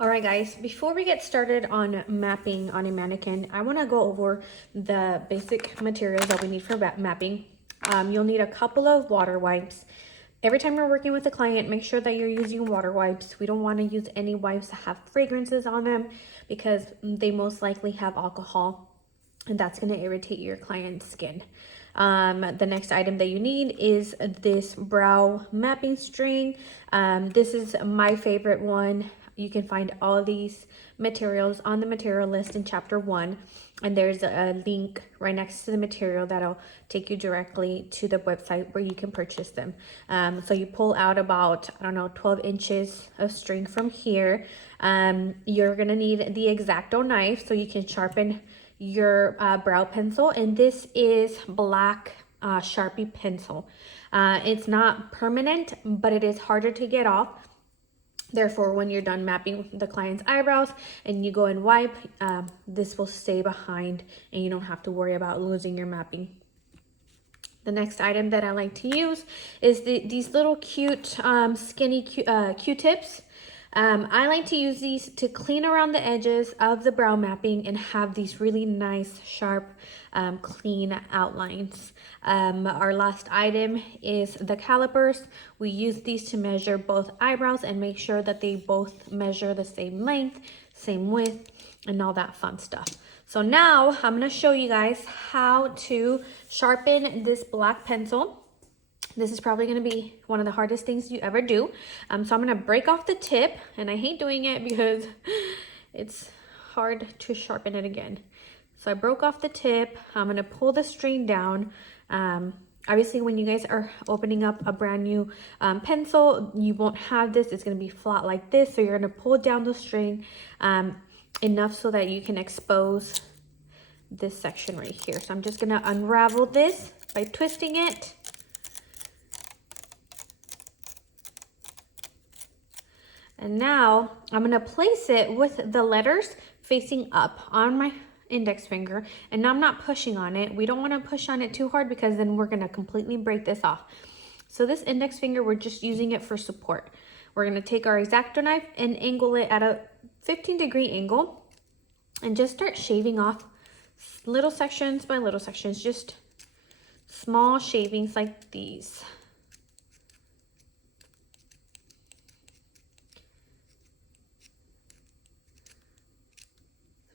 All right, guys, before we get started on mapping on a mannequin, I want to go over the basic materials that we need for mapping. You'll need a couple of water wipes. Every time you're working with a client, make sure that you're using water wipes. We don't want to use any wipes that have fragrances on them because they most likely have alcohol, and that's going to irritate your client's skin. The next item that you need is this brow mapping string. This is my favorite one. You can find all of these materials on the material list in chapter 1, and there's a link right next to the material that'll take you directly to the website where you can purchase them. So you pull out about, 12 inches of string from here. You're gonna need the X-Acto knife so you can sharpen your brow pencil, and this is black Sharpie pencil. It's not permanent, but it is harder to get off. Therefore, when you're done mapping the client's eyebrows and you go and wipe, this will stay behind and you don't have to worry about losing your mapping. The next item that I like to use is these little cute skinny Q-tips. I like to use these to clean around the edges of the brow mapping and have these really nice, sharp, clean outlines. Our last item is the calipers. We use these to measure both eyebrows and make sure that they both measure the same length, same width, and all that fun stuff. So now I'm going to show you guys how to sharpen this black pencil. This is probably going to be one of the hardest things you ever do. So I'm going to break off the tip, and I hate doing it because it's hard to sharpen it again. So I broke off the tip. I'm going to pull the string down. Obviously, when you guys are opening up a brand new pencil, you won't have this. It's going to be flat like this. So you're going to pull down the string enough so that you can expose this section right here. So I'm just going to unravel this by twisting it. And now I'm going to place it with the letters facing up on my index finger. And I'm not pushing on it. We don't want to push on it too hard because then we're going to completely break this off. So this index finger, we're just using it for support. We're going to take our X-Acto knife and angle it at a 15-degree angle and just start shaving off little sections by little sections, just small shavings like these.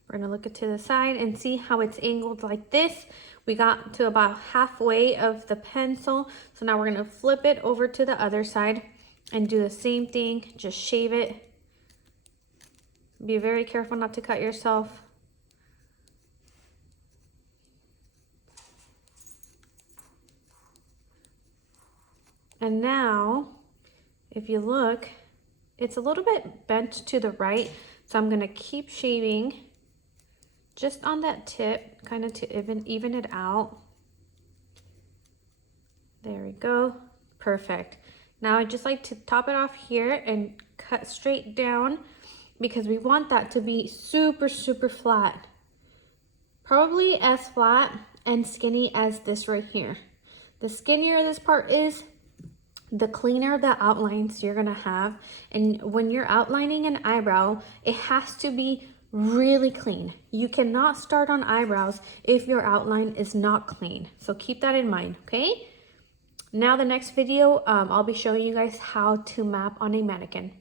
We're gonna look it to the side and see how it's angled like this. We got to about halfway of the pencil. So now we're gonna flip it over to the other side and do the same thing. Just shave it. Be very careful not to cut yourself. And now, if you look, it's a little bit bent to the right. So I'm gonna keep shaving just on that tip, kind of to even it out. There we go. Perfect. Now I just like to top it off here and cut straight down because we want that to be super, super flat. Probably as flat and skinny as this right here. The skinnier this part is, the cleaner the outlines you're gonna have. And when you're outlining an eyebrow, it has to be really clean. You cannot start on eyebrows if your outline is not clean. So keep that in mind, okay? Now the next video, I'll be showing you guys how to map on a mannequin.